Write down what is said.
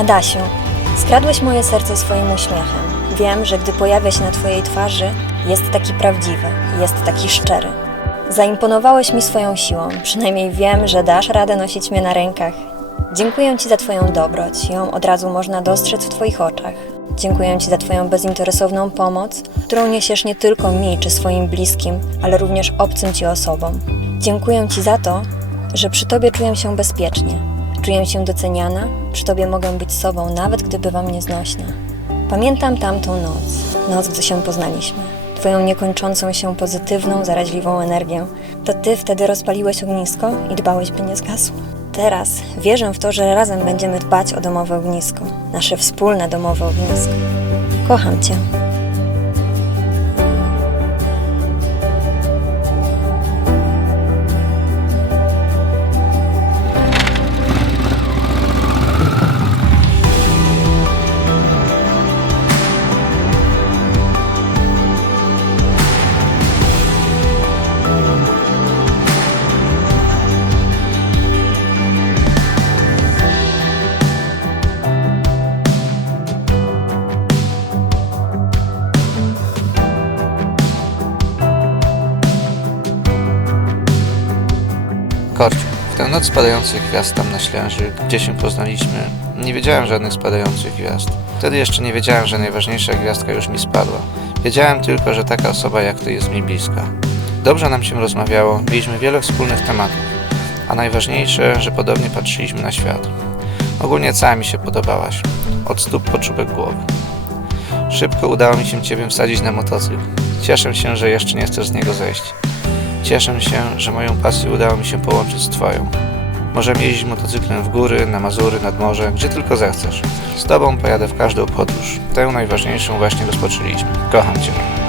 Adasiu, skradłeś moje serce swoim uśmiechem. Wiem, że gdy pojawia się na Twojej twarzy, jest taki prawdziwy, jest taki szczery. Zaimponowałeś mi swoją siłą, przynajmniej wiem, że dasz radę nosić mnie na rękach. Dziękuję Ci za Twoją dobroć, ją od razu można dostrzec w Twoich oczach. Dziękuję Ci za Twoją bezinteresowną pomoc, którą niesiesz nie tylko mi czy swoim bliskim, ale również obcym Ci osobom. Dziękuję Ci za to, że przy Tobie czuję się bezpiecznie, czuję się doceniana, przy Tobie mogę być sobą, nawet gdy bywam nieznośna. Pamiętam tamtą noc, noc, gdy się poznaliśmy. Twoją niekończącą się pozytywną, zaraźliwą energię. To Ty wtedy rozpaliłeś ognisko i dbałeś, by nie zgasło. Teraz wierzę w to, że razem będziemy dbać o domowe ognisko, nasze wspólne domowe ognisko. Kocham Cię. Korciu, w tę noc spadających gwiazd tam na Ślęży, gdzie się poznaliśmy, nie wiedziałem żadnych spadających gwiazd. Wtedy jeszcze nie wiedziałem, że najważniejsza gwiazdka już mi spadła. Wiedziałem tylko, że taka osoba jak ty jest mi bliska. Dobrze nam się rozmawiało, mieliśmy wiele wspólnych tematów, a najważniejsze, że podobnie patrzyliśmy na świat. Ogólnie cała mi się podobałaś, od stóp po czubek głowy. Szybko udało mi się Ciebie wsadzić na motocykl. Cieszę się, że jeszcze nie chcesz z niego zejść. Cieszę się, że moją pasję udało mi się połączyć z Twoją. Możemy jeździć motocyklem w góry, na Mazury, nad morze, gdzie tylko zechcesz. Z Tobą pojadę w każdą podróż. Tę najważniejszą właśnie rozpoczęliśmy. Kocham Cię.